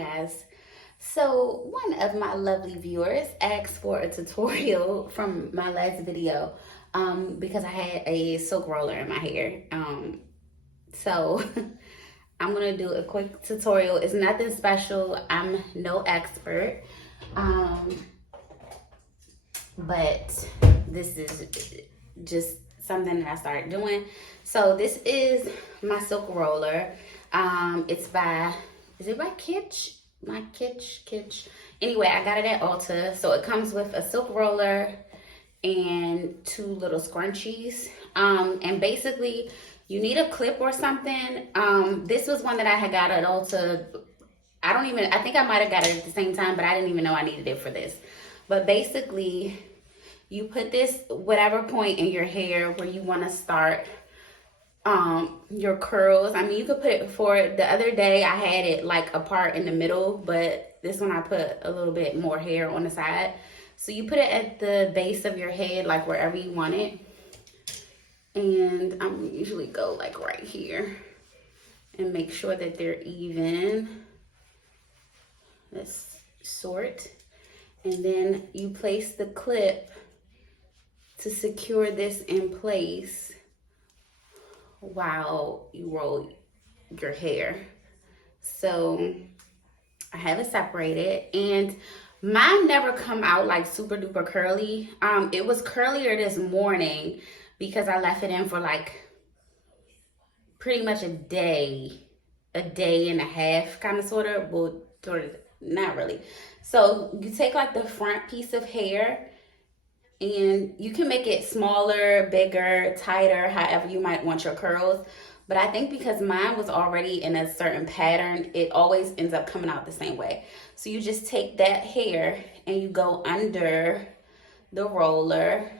guys. So one of my lovely viewers asked for a tutorial from my last video because I had a silk roller in my hair. So I'm gonna do a quick tutorial. It's nothing special. I'm no expert, but this is just something that I started doing. So this is my silk roller. It's by, is it by Kitsch? My Kitsch. Anyway, I got it at Ulta. So it comes with a silk roller and two little scrunchies. And basically you need a clip or something. This was one that I had got at Ulta. I think I might have got it at the same time, but I didn't even know I needed it for this. But basically you put this whatever point in your hair where you want to start your curls. I mean, you could put it for the other day I had it like a part in the middle, but this one I put a little bit more hair on the side. So you put it at the base of your head, like wherever you want it. And I'm usually go like right here and make sure that they're even. Let's sort. And then you place the clip to secure this in place while you roll your hair. So I have it separated, and mine never come out like super duper curly. It was curlier this morning because I left it in for like pretty much a day and a half, kind of sort of, well, sort of, not really. So you take like the front piece of hair and you can make it smaller, bigger, tighter, however you might want your curls. But I think because mine was already in a certain pattern, it always ends up coming out the same way. So you just take that hair and you go under the roller,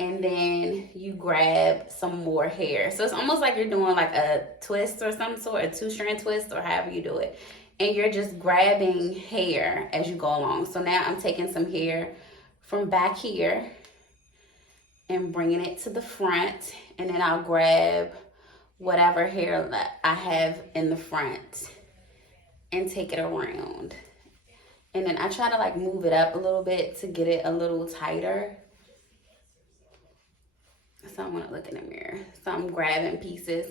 and then you grab some more hair. So it's almost like you're doing like a twist or some sort, a 2-strand twist or however you do it. And you're just grabbing hair as you go along. So now I'm taking some hair from back here and bringing it to the front, and then I'll grab whatever hair that I have in the front and take it around. And then I try to like move it up a little bit to get it a little tighter. So I want to look in the mirror. So I'm grabbing pieces.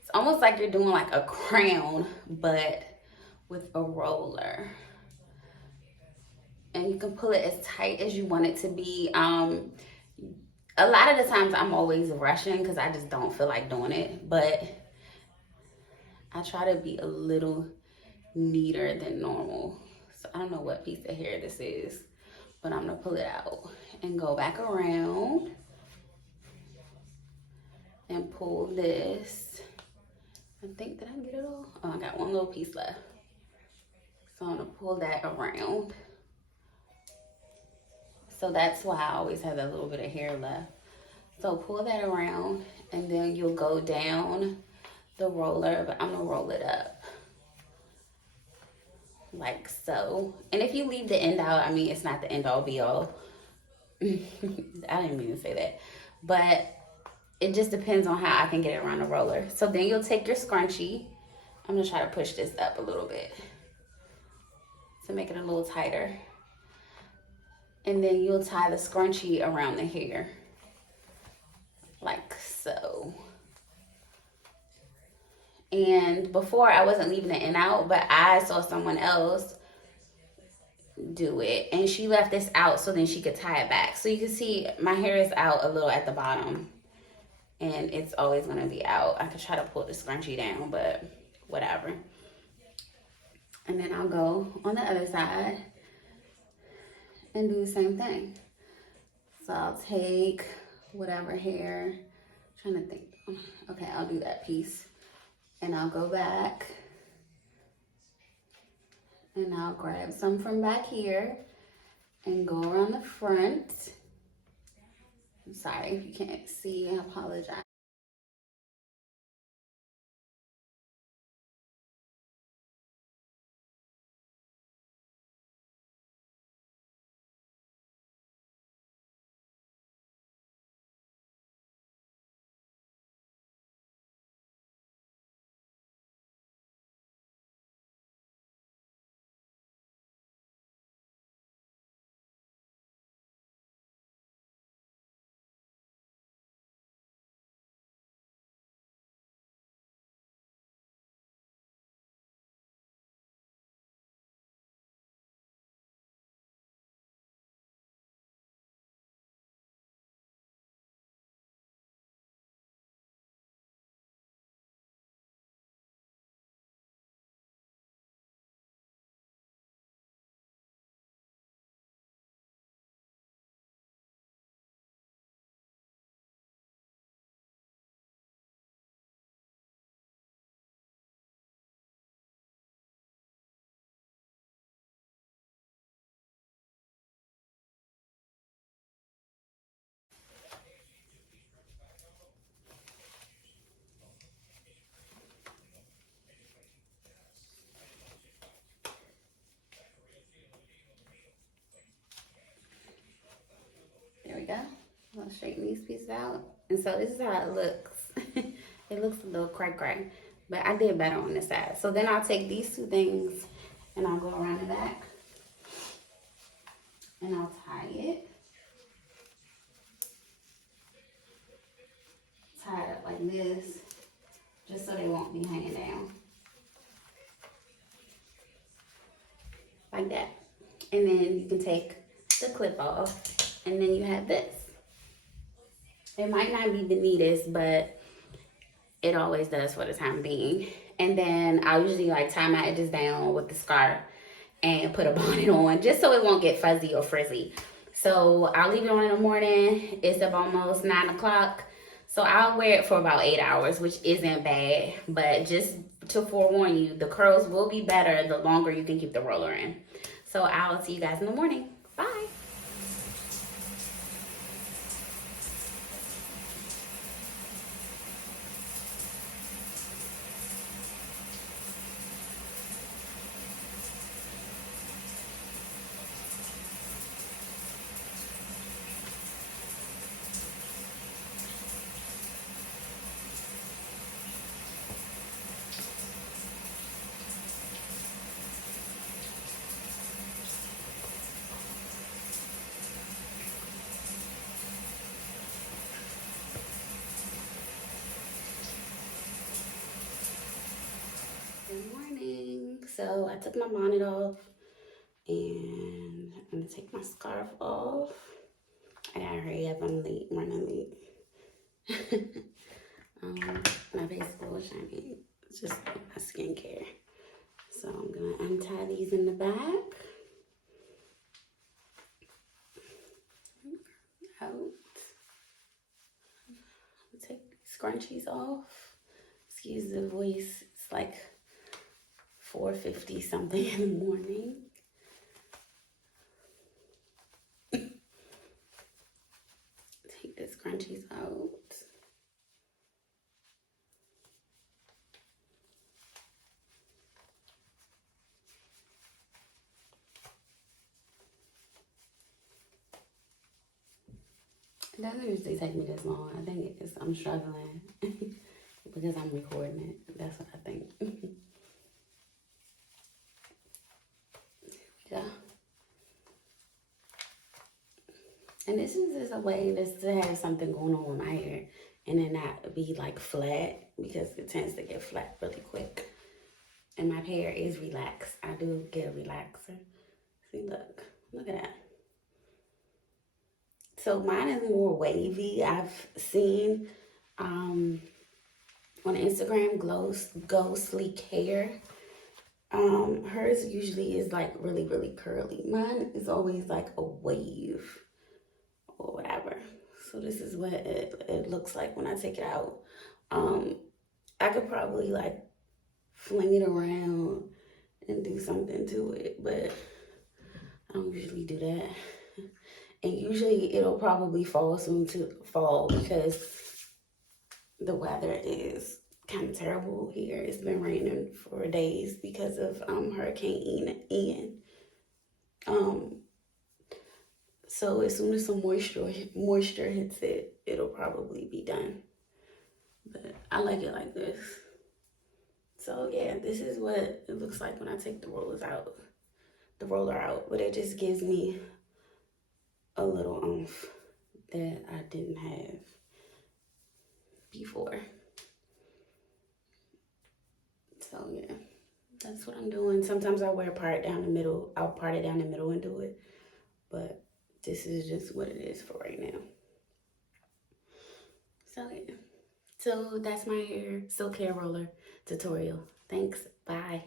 It's almost like you're doing like a crown, but with a roller. And you can pull it as tight as you want it to be. A lot of the times I'm always rushing because I just don't feel like doing it, but I try to be a little neater than normal. So I don't know what piece of hair this is, but I'm gonna pull it out and go back around and pull this. I think, did I get it all? Oh, I got one little piece left. So I'm gonna pull that around. So that's why I always have that little bit of hair left. So pull that around, and then you'll go down the roller, but I'm gonna roll it up like so. And if you leave the end out, I mean, it's not the end all be all. I didn't mean to say that, but it just depends on how I can get it around the roller. So then you'll take your scrunchie. I'm gonna try to push this up a little bit to make it a little tighter. And then you'll tie the scrunchie around the hair, like so. And before I wasn't leaving it in out, but I saw someone else do it, and she left this out so then she could tie it back. So you can see my hair is out a little at the bottom, and it's always gonna be out. I could try to pull the scrunchie down, but whatever. And then I'll go on the other side and do the same thing. So I'll take whatever hair, I'm trying to think. Okay, I'll do that piece. And I'll go back and I'll grab some from back here and go around the front. I'm sorry if you can't see, I apologize. straighten these pieces out. And so this is how it looks. It looks a little cray-cray, but I did better on this side. So then I'll take these two things and I'll go around the back and I'll tie it. Tie it up like this, just so they won't be hanging down. Like that. And then you can take the clip off, and then you have this. It might not be the neatest, but it always does for the time being. And then I'll usually like tie my edges down with the scarf and put a bonnet on, just so it won't get fuzzy or frizzy. So I'll leave it on in the morning. It's up almost 9 o'clock. So I'll wear it for about 8 hours, which isn't bad. But just to forewarn you, the curls will be better the longer you can keep the roller in. So I'll see you guys in the morning. Bye. Good morning. So I took my bonnet off and I'm gonna take my scarf off. I gotta hurry up, I'm late, running late. My face is a little shiny. It's just my skincare. So I'm gonna untie these in the back. Out. Take these scrunchies off. Excuse the voice, it's like 4:50 something in the morning. Take the scrunchies out. It doesn't usually take me this long. I think it's, I'm struggling because I'm recording it. That's what I think. Yeah. And this is just a way just to have something going on with my hair and then not be like flat, because it tends to get flat really quick. And my hair is relaxed. I do get a relaxer. See, look at that. So mine is more wavy. I've seen on Instagram, Go Sleek Hair. Hers usually is like really, really curly. Mine is always like a wave or whatever. So this is what it looks like when I take it out. I could probably like fling it around and do something to it, but I don't usually do that. And usually it'll probably fall soon to fall because the weather is kind of terrible here. It's been raining for days because of Hurricane Ian. So as soon as some moisture hits it, it'll probably be done. But I like it like this. So yeah, this is what it looks like when I take the roller out. But it just gives me a little oomph that I didn't have before. So yeah, that's what I'm doing. Sometimes I wear part down the middle. I'll part it down the middle and do it. But this is just what it is for right now. So yeah. So that's my silk hair roller tutorial. Thanks. Bye.